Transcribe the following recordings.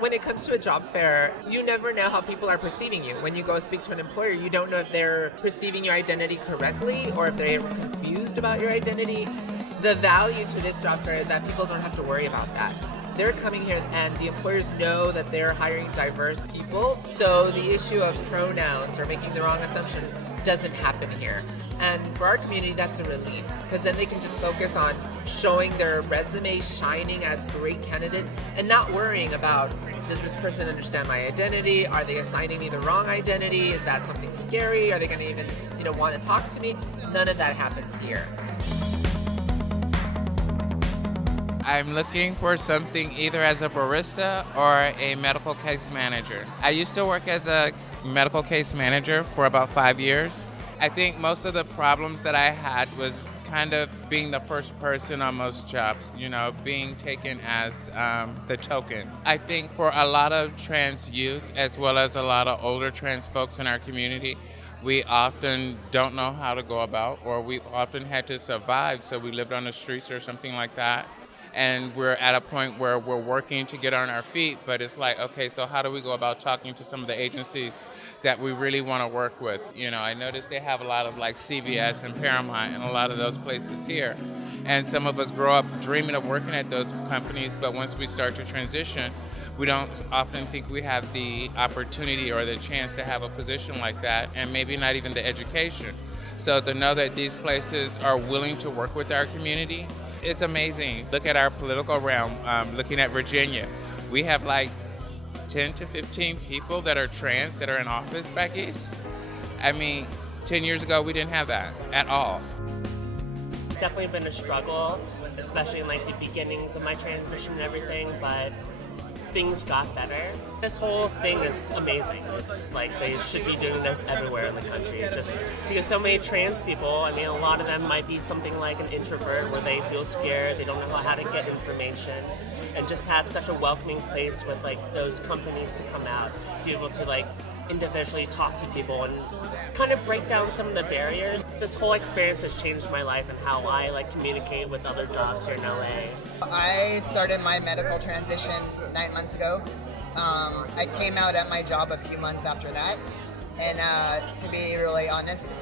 When it comes to a job fair, you never know how people are perceiving you. When you go speak to an employer, you don't know if they're perceiving your identity correctly or if they're confused about your identity. The value to this job fair is that people don't have to worry about that. They're coming here and the employers know that they're hiring diverse people. So the issue of pronouns or making the wrong assumption doesn't happen here. And for our community, that's a relief because then they can just focus on showing their resume shining as great candidates and not worrying about, does this person understand my identity? Are they assigning me the wrong identity? Is that something scary? Are they going to even, want to talk to me? None of that happens here. I'm looking for something either as a barista or a medical case manager. I used to work as a medical case manager for about 5 years. I think most of the problems that I had was kind of being the first person on most jobs, being taken as the token. I think for a lot of trans youth, as well as a lot of older trans folks in our community, we often don't know how to go about, or we often had to survive, so we lived on the streets or something like that. And we're at a point where we're working to get on our feet, but it's like, okay, so how do we go about talking to some of the agencies that we really want to work with? I noticed they have a lot of like CVS and Paramount and a lot of those places here. And some of us grow up dreaming of working at those companies, but once we start to transition, we don't often think we have the opportunity or the chance to have a position like that, and maybe not even the education. So to know that these places are willing to work with our community, it's amazing. Look at our political realm, looking at Virginia. We have like 10 to 15 people that are trans that are in office back east. I mean, 10 years ago, we didn't have that at all. It's definitely been a struggle, especially in like the beginnings of my transition and everything, but things got better. This whole thing is amazing. It's like they should be doing this everywhere in the country. Just because so many trans people, a lot of them might be something like an introvert where they feel scared, they don't know how to get information, and just have such a welcoming place with like those companies to come out to be able to like individually talk to people and kind of break down some of the barriers. This whole experience has changed my life and how I like communicate with other jobs here in LA. I started my medical transition 9 months ago. I came out at my job a few months after that, and to be really honest,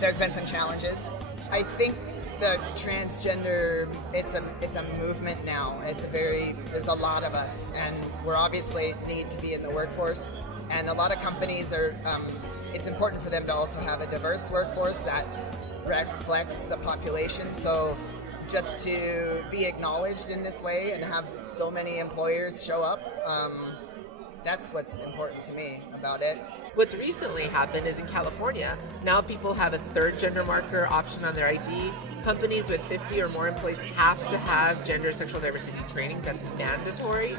there's been some challenges. I think the transgender, it's a movement now. There's a lot of us, and we're obviously need to be in the workforce. And a lot of companies it's important for them to also have a diverse workforce that reflects the population. So just to be acknowledged in this way and have so many employers show up, that's what's important to me about it. What's recently happened is in California, now people have a third gender marker option on their ID. Companies with 50 or more employees have to have gender sexual diversity trainings. That's mandatory.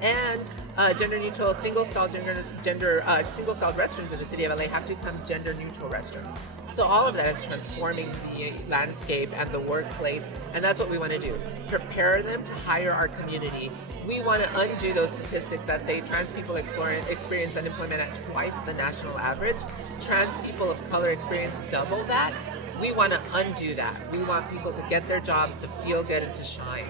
And gender-neutral single-stalled single-stalled restrooms in the city of LA have to become gender-neutral restrooms. So all of that is transforming the landscape and the workplace, and that's what we want to do. Prepare them to hire our community. We want to undo those statistics that say trans people experience unemployment at twice the national average. Trans people of color experience double that. We want to undo that. We want people to get their jobs, to feel good, and to shine.